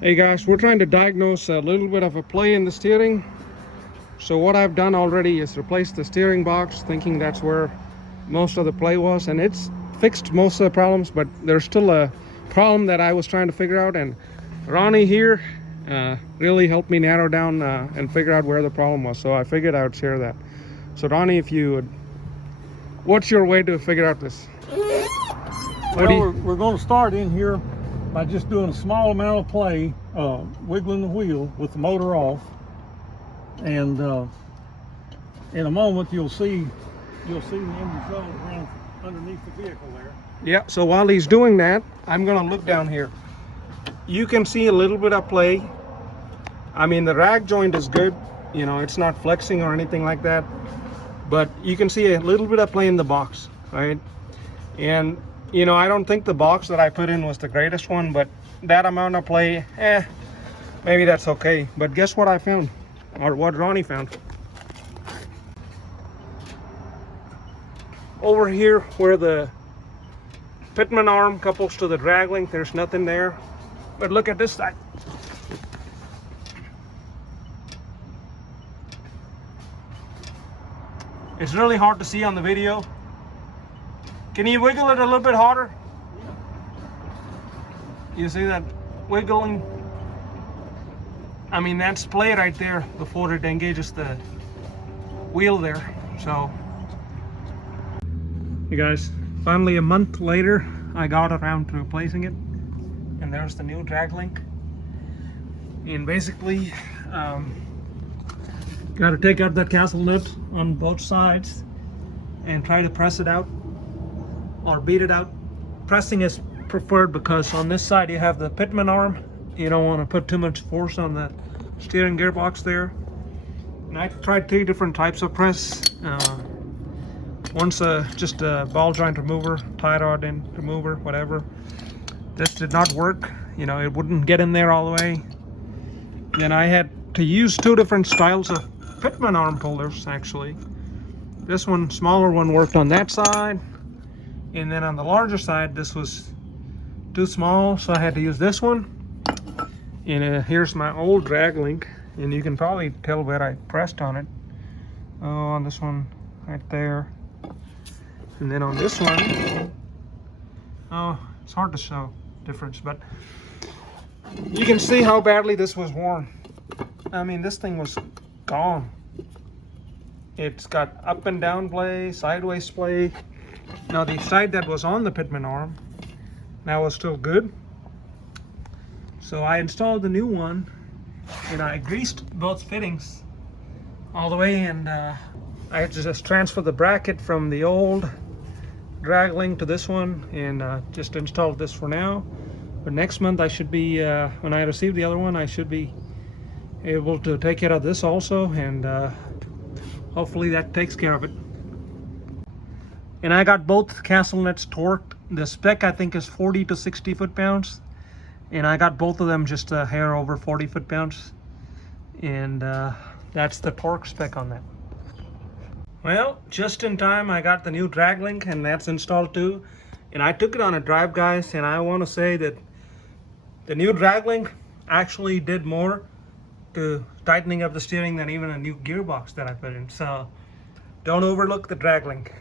Hey guys, we're trying to diagnose a little bit of a play in the steering. So what I've done already is replace the steering box, thinking that's where most of the play was, and it's fixed most of the problems, but there's still a problem that I was trying to figure out, and Ronnie here really helped me narrow down and figure out where the problem was. So I figured I would share that. So Ronnie, if you would, what's your way to figure out this? Well, we're going to start in here by just doing a small amount of play, wiggling the wheel with the motor off, and in a moment you'll see the engine showing around underneath the vehicle there. Yeah, so while he's doing that, I'm gonna look down here. You can see a little bit of play. I mean, the rag joint is good, you know, it's not flexing or anything like that, but you can see a little bit of play in the box, right? And you know, I don't think the box that I put in was the greatest one, but that amount of play, maybe that's okay. But guess what I found, or what Ronnie found? Over here where the pitman arm couples to the drag link, there's nothing there. But look at this side. It's really hard to see on the video. Can you wiggle it a little bit harder? You see that wiggling? I mean, that's play right there before it engages the wheel there. So, hey guys, finally a month later, I got around to replacing it. And there's the new drag link. And basically, got to take out that castle nut on both sides and try to press it out or beat it out. Pressing is preferred because on this side you have the pitman arm. You don't want to put too much force on the steering gearbox there. And I tried 3 different types of press. One's just a ball joint remover, tie rod in remover, whatever. This did not work. You know, it wouldn't get in there all the way. Then I had to use 2 different styles of pitman arm pullers actually. This one, smaller one, worked on that side. And then on the larger side, this was too small, so I had to use this one. And here's my old drag link, and you can probably tell where I pressed on it. Oh, on this one right there. And then on this one, oh, it's hard to show difference, but you can see how badly this was worn. I mean, this thing was gone. It's got up and down play, sideways play. Now the side that was on the pitman arm now was still good. So I installed the new one and I greased both fittings all the way, and I had to just transfer the bracket from the old drag link to this one and just installed this for now. But next month I should be, when I receive the other one, I should be able to take care of this also, and hopefully that takes care of it. And I got both castle nuts torqued. The spec I think is 40 to 60 foot-pounds, and I got both of them just a hair over 40 foot-pounds, and that's the torque spec on that. Well, just in time I got the new drag link, and that's installed too. And I took it on a drive, guys, and I want to say that the new drag link actually did more to tightening up the steering than even a new gearbox that I put in. So don't overlook the drag link.